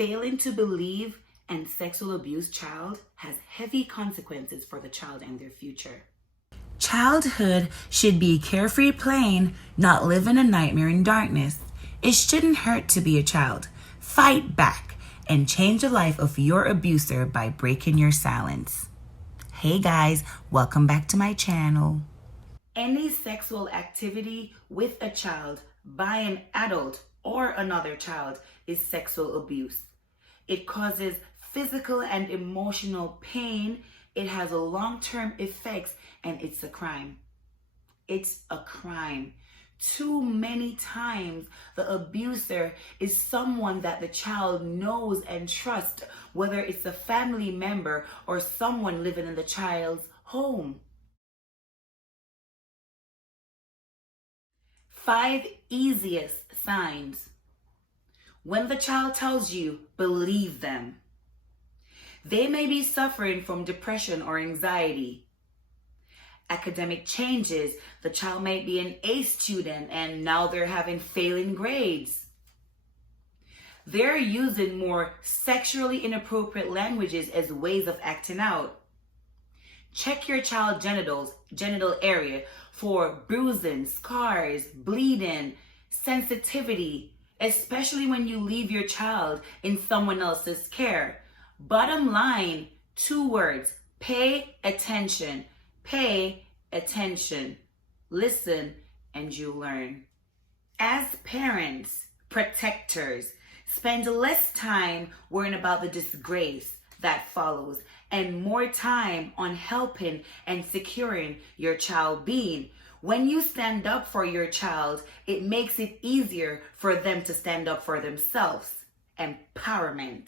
Failing to believe and sexual abuse child has heavy consequences for the child and their future. Childhood should be carefree playing, not living a nightmare in darkness. It shouldn't hurt to be a child. Fight back and change the life of your abuser by breaking your silence. Hey guys, welcome back to my channel. Any sexual activity with a child by an adult or another child is sexual abuse. It causes physical and emotional pain. It has a long-term effects, and it's a crime. It's a crime. Too many times, the abuser is someone that the child knows and trusts, whether it's a family member or someone living in the child's home. 5 easiest signs. When the child tells you, believe them. They may be suffering from depression or anxiety. Academic changes. The child might be an A student and now they're having failing grades. They're using more sexually inappropriate languages as ways of acting out. Check your child's genital area for bruising, scars, bleeding, sensitivity, especially when you leave your child in someone else's care. Bottom line, 2 words, pay attention. Pay attention. Listen and you learn. As parents, protectors, spend less time worrying about the disgrace that follows and more time on helping and securing your child's being. When you stand up for your child, it makes it easier for them to stand up for themselves. Empowerment.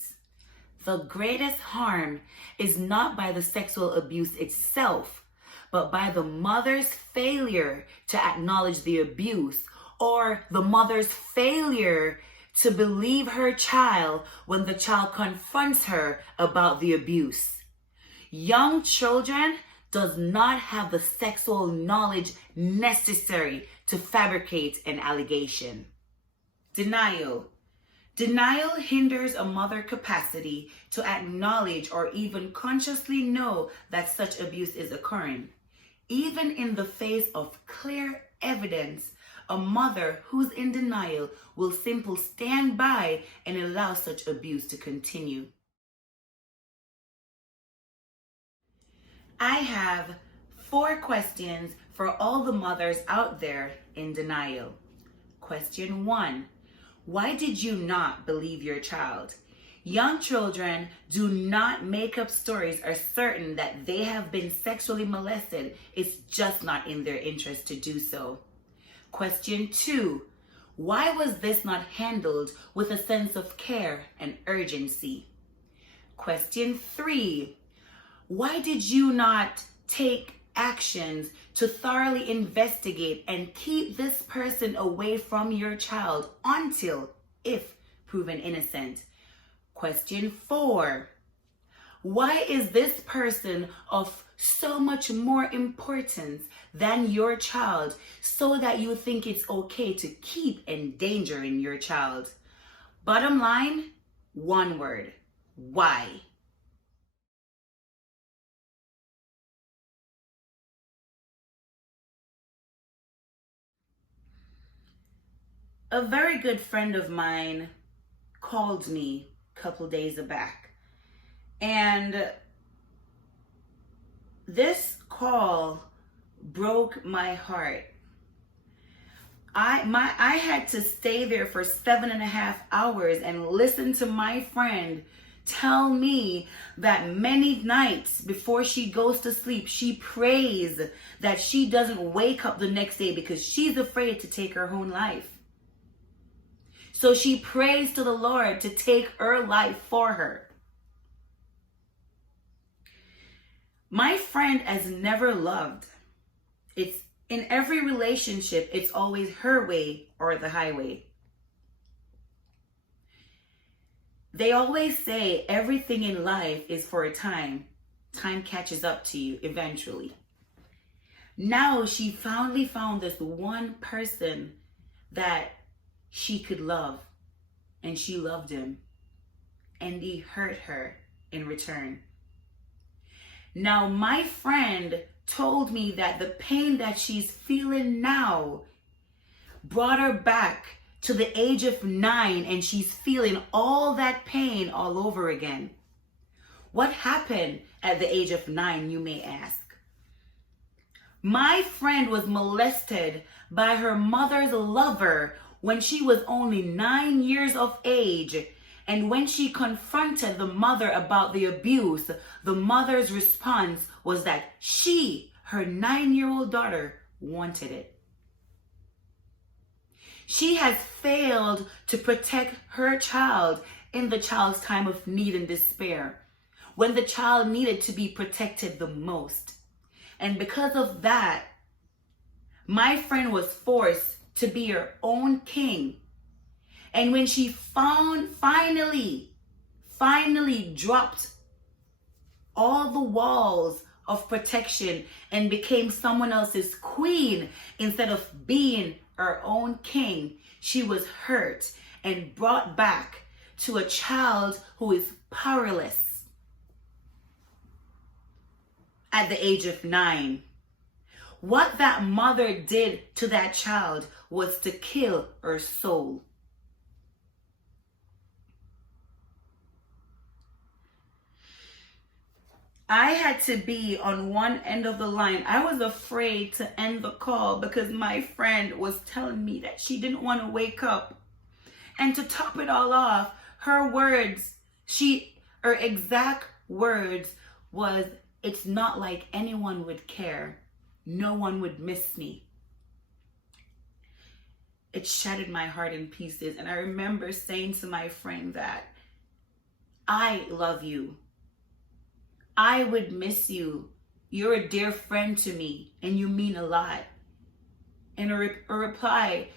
The greatest harm is not by the sexual abuse itself, but by the mother's failure to acknowledge the abuse, or the mother's failure to believe her child when the child confronts her about the abuse. Young children does not have the sexual knowledge necessary to fabricate an allegation. Denial. Denial hinders a mother's capacity to acknowledge or even consciously know that such abuse is occurring. Even in the face of clear evidence, a mother who's in denial will simply stand by and allow such abuse to continue. I have 4 questions for all the mothers out there in denial. Question 1. Why did you not believe your child? Young children do not make up stories or certain that they have been sexually molested. It's just not in their interest to do so. Question 2. Why was this not handled with a sense of care and urgency? Question 3. Why did you not take actions to thoroughly investigate and keep this person away from your child until, if proven innocent? Question 4. Why is this person of so much more importance than your child so that you think it's okay to keep endangering your child? Bottom line, 1 word. Why? A very good friend of mine called me a couple days back, and this call broke my heart. I had to stay there for 7.5 hours and listen to my friend tell me that many nights before she goes to sleep, she prays that she doesn't wake up the next day because she's afraid to take her own life. So she prays to the Lord to take her life for her. My friend has never loved. It's in every relationship, it's always her way or the highway. They always say everything in life is for a time. Time catches up to you eventually. Now she finally found this one person that she could love, and she loved him. and he hurt her in return. Now, my friend told me that the pain that she's feeling now brought her back to the age of 9, and she's feeling all that pain all over again. What happened at the age of 9, you may ask? My friend was molested by her mother's lover when she was only 9 years of age. And when she confronted the mother about the abuse, the mother's response was that she, her 9-year-old daughter, wanted it. She has failed to protect her child in the child's time of need and despair, when the child needed to be protected the most. And because of that, my friend was forced to be her own king. And when she finally dropped all the walls of protection and became someone else's queen instead of being her own king, she was hurt and brought back to a child who is powerless at the age of 9. What that mother did to that child was to kill her soul. I had to be on one end of the line. I was afraid to end the call because my friend was telling me that she didn't want to wake up. And to top it all off, her exact words was, "It's not like anyone would care. No one would miss me." It shattered my heart in pieces. And I remember saying to my friend that, "I love you. I would miss you. You're a dear friend to me and you mean a lot." And her reply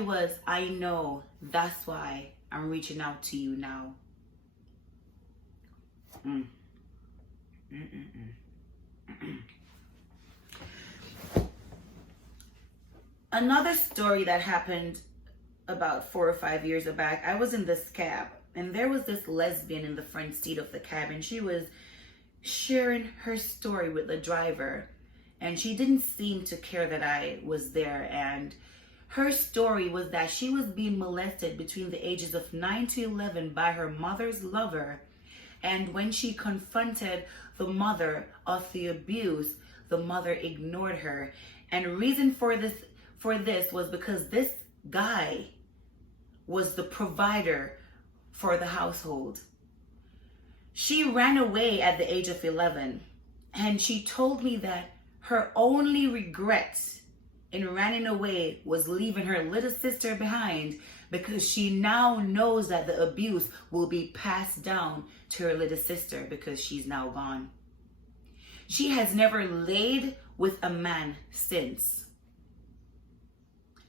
was, "I know. That's why I'm reaching out to you now." Another story that happened about 4 or 5 years back, I was in this cab and there was this lesbian in the front seat of the cab, and she was sharing her story with the driver, and she didn't seem to care that I was there. And her story was that she was being molested between the ages of 9 to 11 by her mother's lover. And when she confronted the mother of the abuse, the mother ignored her. And the reason for this was because this guy was the provider for the household. She ran away at the age of 11, and she told me that her only regret in running away was leaving her little sister behind, because she now knows that the abuse will be passed down to her little sister because she's now gone. She has never laid with a man since.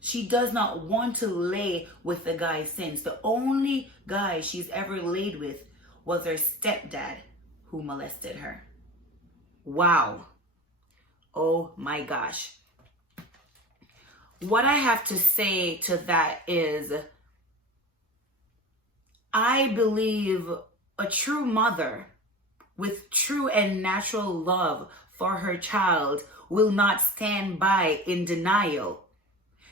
She does not want to lay with the guy since. The only guy she's ever laid with was her stepdad, who molested her. Wow. Oh my gosh. What I have to say to that is, I believe a true mother with true and natural love for her child will not stand by in denial.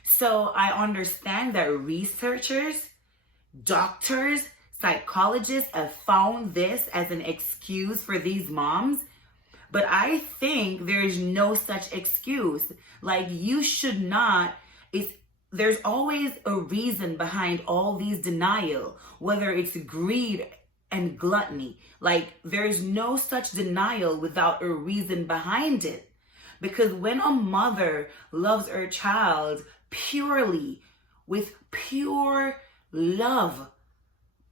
So I understand that researchers, doctors, psychologists have found this as an excuse for these moms, but I think there is no such excuse. Like, you should not, there's always a reason behind all these denial, whether it's greed and gluttony. Like, there's no such denial without a reason behind it. Because when a mother loves her child purely, with pure love,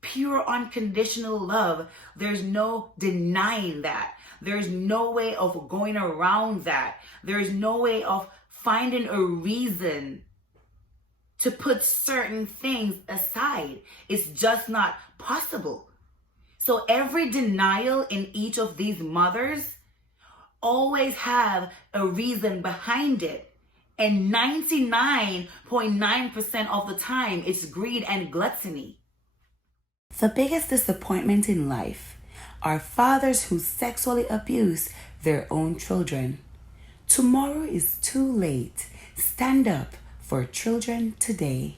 pure unconditional love, there's no denying that. There's no way of going around that. There's no way of finding a reason to put certain things aside. It's just not possible. So every denial in each of these mothers always have a reason behind it. And 99.9% of the time, it's greed and gluttony. The biggest disappointment in life are fathers who sexually abuse their own children. Tomorrow is too late. Stand up for children today.